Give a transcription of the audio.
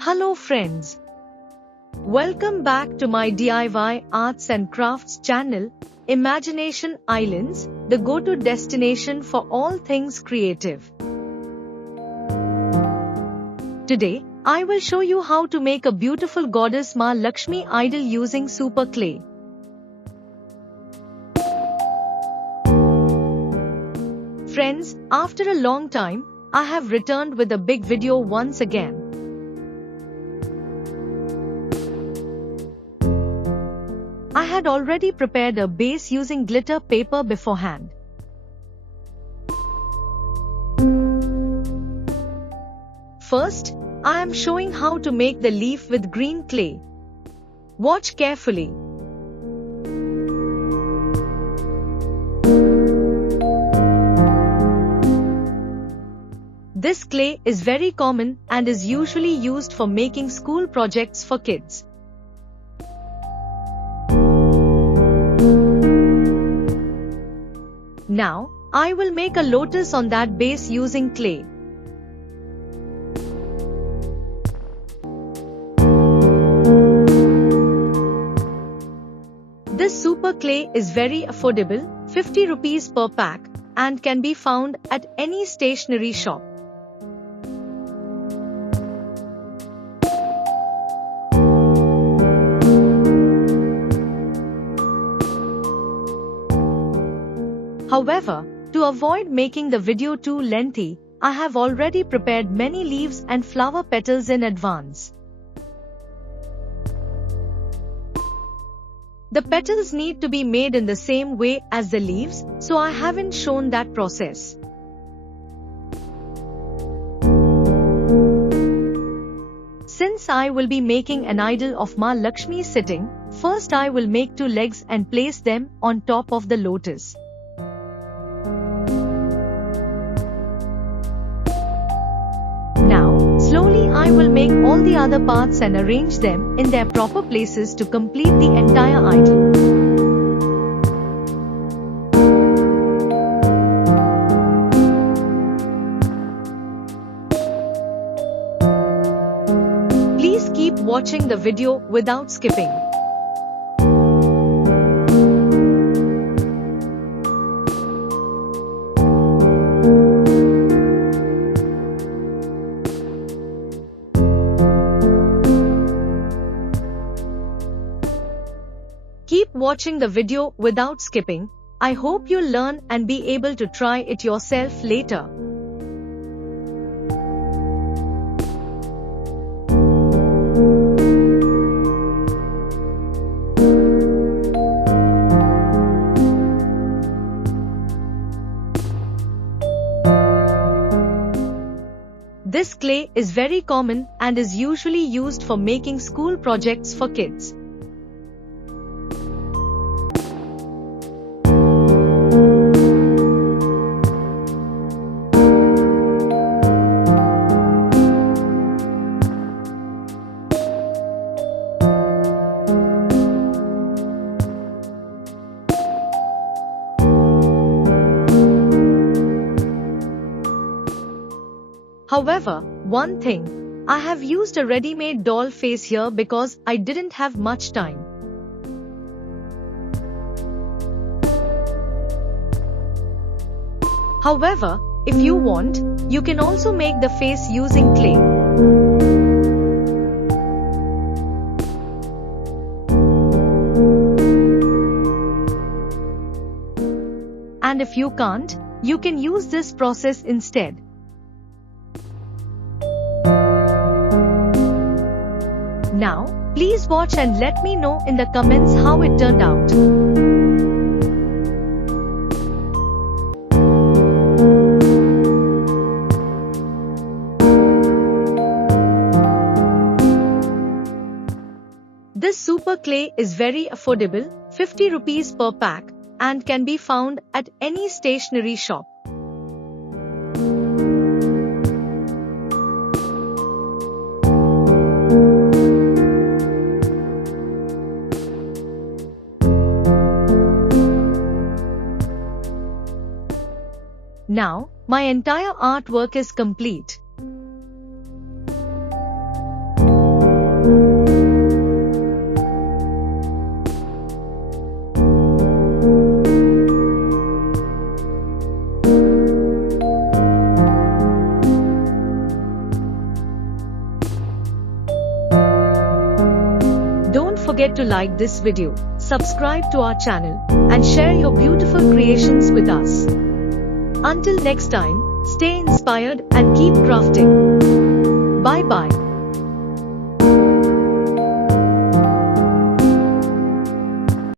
Hello friends. Welcome back to my DIY Arts and Crafts channel, Imagination Islands, the go-to destination for all things creative. Today, I will show you how to make a beautiful goddess Maa Laxmi idol using super clay. Friends, after a long time, I have returned with a big video once again. I had already prepared a base using glitter paper beforehand. First, I am showing how to make the leaf with green clay. Watch carefully. This clay is very common and is usually used for making school projects for kids. Now, I will make a lotus on that base using clay. This super clay is very affordable, 50 rupees per pack, and can be found at any stationery shop. However, to avoid making the video too lengthy, I have already prepared many leaves and flower petals in advance. The petals need to be made in the same way as the leaves, so I haven't shown that process. Since I will be making an idol of Maa Laxmi sitting, first I will make two legs and place them on top of the lotus. Now, slowly I will make all the other parts and arrange them in their proper places to complete the entire idol. Please keep watching the video without skipping. Keep watching the video without skipping. I hope you'll learn and be able to try it yourself later. This clay is very common and is usually used for making school projects for kids. However, one thing, I have used a ready-made doll face here because I didn't have much time. However, if you want, you can also make the face using clay. And if you can't, you can use this process instead. Now, please watch and let me know in the comments how it turned out. This super clay is very affordable, 50 rupees per pack, and can be found at any stationery shop. Now, my entire artwork is complete. forget to like this video, subscribe to our channel, and share your beautiful creations with us. Until next time, stay inspired and keep crafting. Bye bye.